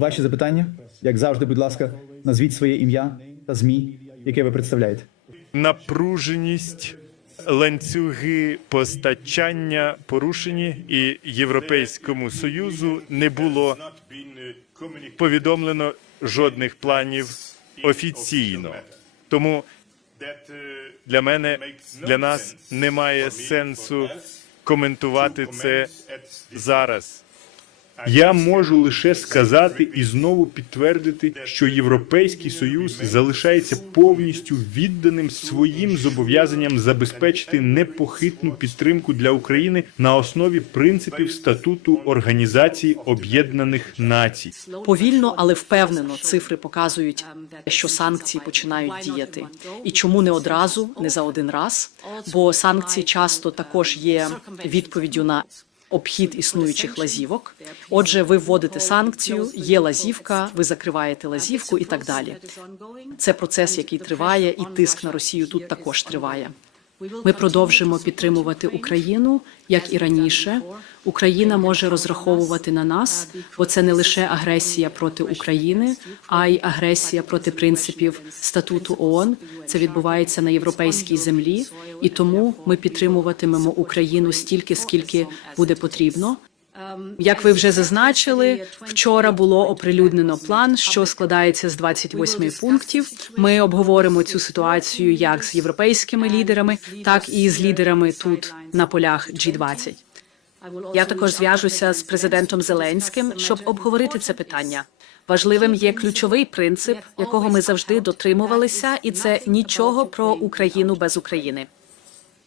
Ваші запитання, як завжди, будь ласка, назвіть своє ім'я та змі, яке ви представляєте. напруженість, ланцюги постачання порушені, і Європейському Союзу не було повідомлено жодних планів офіційно. Тому для мене, для нас немає сенсу коментувати це зараз. Я можу лише сказати і знову підтвердити, що Європейський Союз залишається повністю відданим своїм зобов'язанням забезпечити непохитну підтримку для України на основі принципів статуту Організації Об'єднаних Націй. Повільно, але впевнено цифри показують, що санкції починають діяти. І чому не одразу, не за один раз? Бо санкції часто також є відповіддю на обхід існуючих лазівок. Отже, ви вводите санкцію, є лазівка, ви закриваєте лазівку і так далі. Це процес, який триває, і тиск на Росію тут також триває. Ми продовжимо підтримувати Україну, як і раніше. Україна може розраховувати на нас, бо це не лише агресія проти України, а й агресія проти принципів статуту ООН. Це відбувається на європейській землі, і тому ми підтримуватимемо Україну стільки, скільки буде потрібно. Як ви вже зазначили, вчора було оприлюднено план, що складається з 28 пунктів. Ми обговоримо цю ситуацію як з європейськими лідерами, так і з лідерами тут на полях G20. Я також зв'яжуся з президентом Зеленським, щоб обговорити це питання. Важливим є ключовий принцип, якого ми завжди дотримувалися, і це нічого про Україну без України.